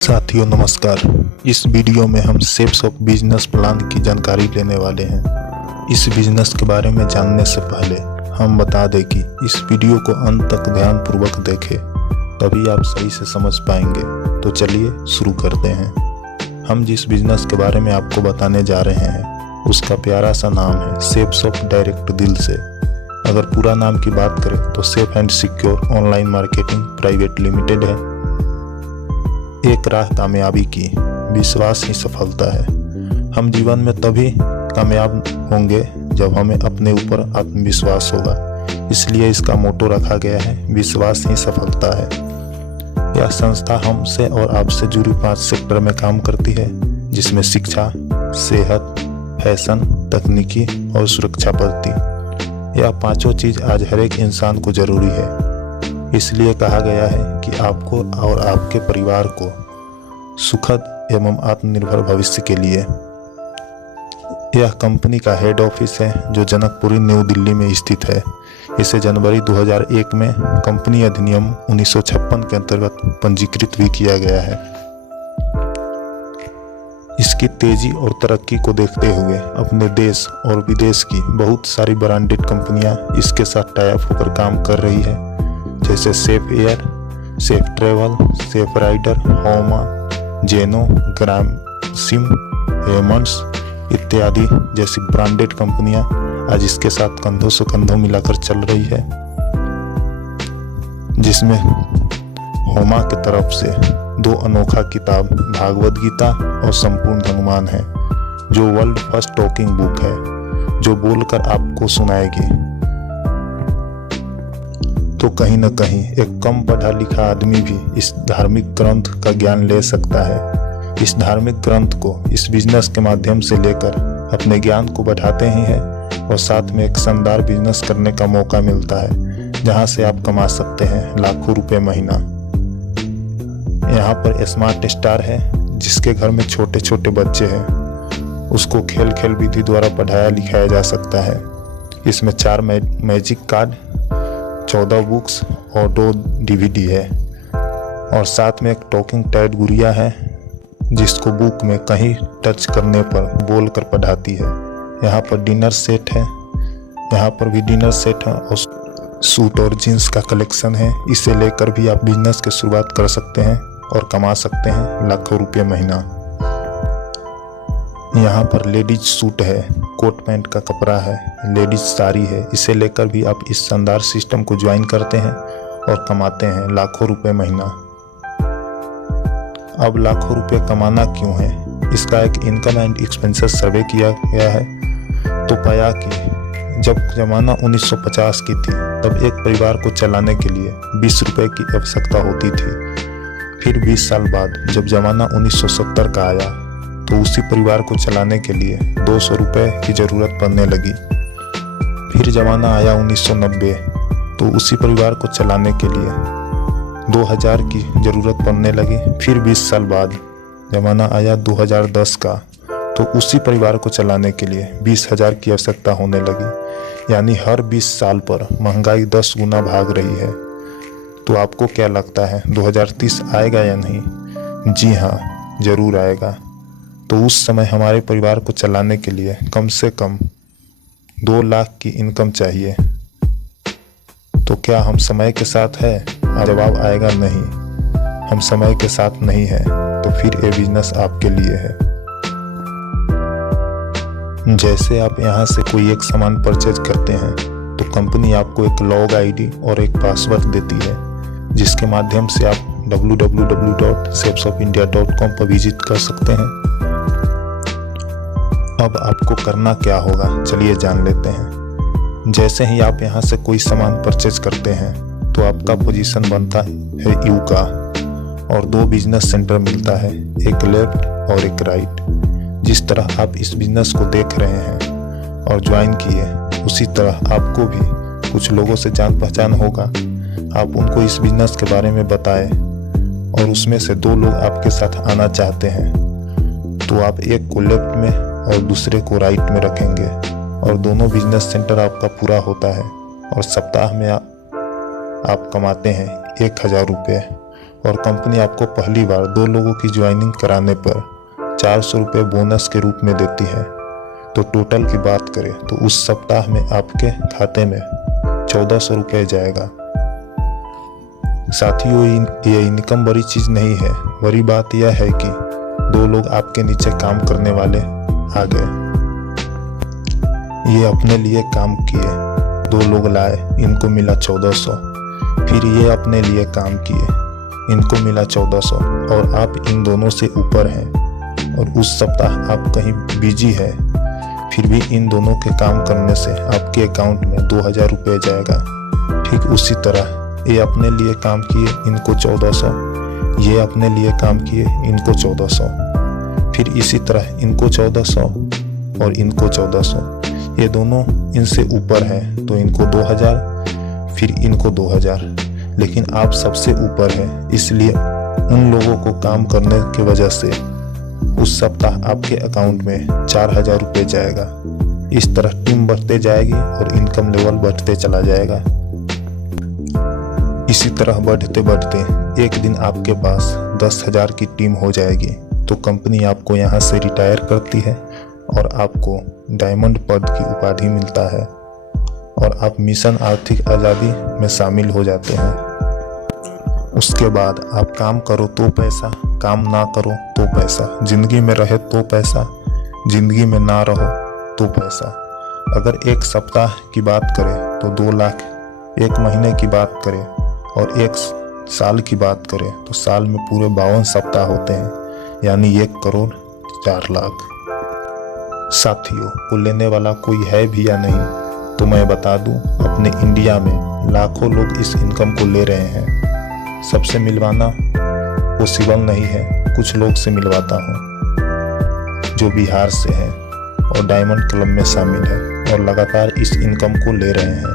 साथियों नमस्कार। इस वीडियो में हम सेप्स ऑफ बिजनेस प्लान की जानकारी लेने वाले हैं। इस बिजनेस के बारे में जानने से पहले हम बता दें कि इस वीडियो को अंत तक ध्यानपूर्वक देखें, तभी आप सही से समझ पाएंगे। तो चलिए शुरू करते हैं। हम जिस बिजनेस के बारे में आपको बताने जा रहे हैं उसका प्यारा सा नाम है सेप्स ऑफ डायरेक्ट दिल से। अगर पूरा नाम की बात करें तो safe and secure online marketing private limited है। एक राह कामयाबी की, विश्वास ही सफलता है। हम जीवन में तभी कामयाब होंगे जब हमें अपने ऊपर आत्मविश्वास होगा। इसलिए इसका मोटो रखा गया है, विश्वास ही सफलता है। यह संस्था हमसे और आपसे जुड़ी 5 सेक्टर में काम करती है, जिसमें शिक्षा, सेहत, फैशन, तकनीकी और सुरक्षा पड़ती। यह पांचों चीज आज हर एक इंसान को जरूरी है। इसलिए कहा गया है कि आपको और आपके परिवार को सुखद एवं आत्मनिर्भर भविष्य के लिए। यह कंपनी का हेड ऑफिस है जो जनकपुरी न्यू दिल्ली में स्थित है। इसे जनवरी 2001 में कंपनी अधिनियम 1956 के अंतर्गत पंजीकृत भी किया गया है। इसकी तेजी और तरक्की को देखते हुए अपने देश और विदेश की बहुत सारी ब्रांडेड कंपनियां इसके साथ टाई अप होकर काम कर रही है, जैसे safe air, safe travel, safe rider, होमा, जेनो, ग्राम सिम, हेमंड्स इत्यादि जैसी ब्रांडेड कंपनियां आज इसके साथ कंधों से कंधों मिलाकर चल रही है। जिसमें होमा की तरफ से 2 अनोखा किताब भागवत गीता और संपूर्ण हनुमान है, जो वर्ल्ड फर्स्ट टॉकिंग बुक है, जो बोलकर आपको सुनाएगी। तो कहीं न कहीं एक कम पढ़ा लिखा आदमी भी इस धार्मिक ग्रंथ का ज्ञान ले सकता है। इस धार्मिक ग्रंथ को इस बिजनेस के माध्यम से लेकर अपने ज्ञान को बढ़ाते ही हैं और साथ में एक शानदार बिजनेस करने का मौका मिलता है, जहां से आप कमा सकते हैं लाखों रुपए महीना। यहाँ पर स्मार्ट स्टार है, जिसके घर में छोटे छोटे बच्चे हैं, उसको खेल खेल विधि द्वारा पढ़ाया लिखाया जा सकता है। इसमें 4 मैजिक कार्ड, 14 बुक्स और 2 DVD है, और साथ में एक टॉकिंग टैड गुड़िया है, जिसको बुक में कहीं टच करने पर बोल कर पढ़ाती है। यहाँ पर डिनर सेट है, यहाँ पर भी डिनर सेट है, और सूट और जीन्स का कलेक्शन है। इसे लेकर भी आप बिजनेस की शुरुआत कर सकते हैं और कमा सकते हैं लाखों रुपये महीना। यहाँ पर लेडीज सूट है, कोट पैंट का कपड़ा है, लेडीज साड़ी है। इसे लेकर भी आप इस शानदार सिस्टम को ज्वाइन करते हैं और कमाते हैं लाखों रुपए महीना। अब लाखों रुपए कमाना क्यों है, इसका एक इनकम एंड एक्सपेंसेस सर्वे किया गया है, तो पाया कि जब जमाना 1950 की थी, तब एक परिवार को चलाने के लिए 20 रुपए की आवश्यकता होती थी। फिर 20 साल बाद जब जमाना 1970 का आया, तो उसी परिवार को चलाने के लिए 200 रुपए की जरूरत पड़ने लगी। फिर जमाना आया 1990, तो उसी परिवार को चलाने के लिए 2000 की जरूरत पड़ने लगी। फिर 20 साल बाद जमाना आया 2010 का, तो उसी परिवार को चलाने के लिए 20,000 की आवश्यकता होने लगी। यानी हर 20 साल पर महंगाई 10 गुना भाग रही है। तो आपको क्या लगता है 2030 आएगा या नहीं? जी हाँ, जरूर आएगा। तो उस समय हमारे परिवार को चलाने के लिए कम से कम 2 लाख की इनकम चाहिए। तो क्या हम समय के साथ है? जवाब आएगा नहीं। हम समय के साथ नहीं है, तो फिर ये बिजनेस आपके लिए है। जैसे आप यहाँ से कोई एक सामान परचेज करते हैं, तो कंपनी आपको एक लॉग आईडी और एक पासवर्ड देती है, जिसके माध्यम से आप www.shapesofIndia.com पर विजिट कर सकते हैं। अब आपको करना क्या होगा, चलिए जान लेते हैं। जैसे ही आप यहाँ से कोई सामान परचेज करते हैं, तो आपका पोजीशन बनता है यू का, और 2 बिजनेस सेंटर मिलता है, एक लेफ्ट और एक राइट। जिस तरह आप इस बिजनेस को देख रहे हैं और ज्वाइन किए, उसी तरह आपको भी कुछ लोगों से जान पहचान होगा। आप उनको इस बिजनेस के बारे में बताएं, और उसमें से 2 लोग आपके साथ आना चाहते हैं, तो आप एक को लेफ्ट में और दूसरे को राइट में रखेंगे, और दोनों बिजनेस सेंटर आपका पूरा होता है, और सप्ताह में आप कमाते हैं 1000 रुपये। और कंपनी आपको पहली बार 2 लोगों की ज्वाइनिंग कराने पर 400 रुपये बोनस के रूप में देती है। तो टोटल की बात करें तो उस सप्ताह में आपके खाते में 1400 रुपये जाएगा। साथियों, ये इनकम बड़ी चीज़ नहीं है, बड़ी बात यह है कि 2 लोग आपके नीचे काम करने वाले आ गए। ये अपने लिए काम किए, 2 लोग लाए, इनको मिला 1400। फिर ये अपने लिए काम किए, इनको मिला 1400 और आप इन दोनों से ऊपर हैं और उस सप्ताह आप कहीं बिजी है, फिर भी इन दोनों के काम करने से आपके अकाउंट में 2000 रुपये जाएगा। ठीक उसी तरह ये अपने लिए काम किए, इनको 1400, ये अपने लिए काम किए, इनको 1400, फिर इसी तरह इनको 1400 और इनको 1400। ये दोनों इनसे ऊपर हैं तो इनको 2000, फिर इनको 2000, लेकिन आप सबसे ऊपर हैं, इसलिए उन लोगों को काम करने की वजह से उस सप्ताह आपके अकाउंट में 4000 रुपये जाएगा। इस तरह टीम बढ़ते जाएगी और इनकम लेवल बढ़ते चला जाएगा। इसी तरह बढ़ते बढ़ते एक दिन आपके पास 10,000 की टीम हो जाएगी तो कंपनी आपको यहाँ से रिटायर करती है और आपको डायमंड पद की उपाधि मिलता है और आप मिशन आर्थिक आज़ादी में शामिल हो जाते हैं। उसके बाद आप काम करो तो पैसा, काम ना करो तो पैसा, जिंदगी में रहे तो पैसा, जिंदगी में ना रहो तो पैसा। अगर एक सप्ताह की बात करें तो 2 लाख, 1 महीने की बात करें और 1 साल की बात करें तो साल में पूरे 52 सप्ताह होते हैं, यानी 1 करोड़ 4 लाख। साथियों, को लेने वाला कोई है भी या नहीं तो मैं बता दूं, अपने इंडिया में लाखों लोग इस इनकम को ले रहे हैं। सबसे मिलवाना पॉसिबल नहीं है, कुछ लोग से मिलवाता हूं जो बिहार से हैं और डायमंड क्लब में शामिल है और लगातार इस इनकम को ले रहे हैं।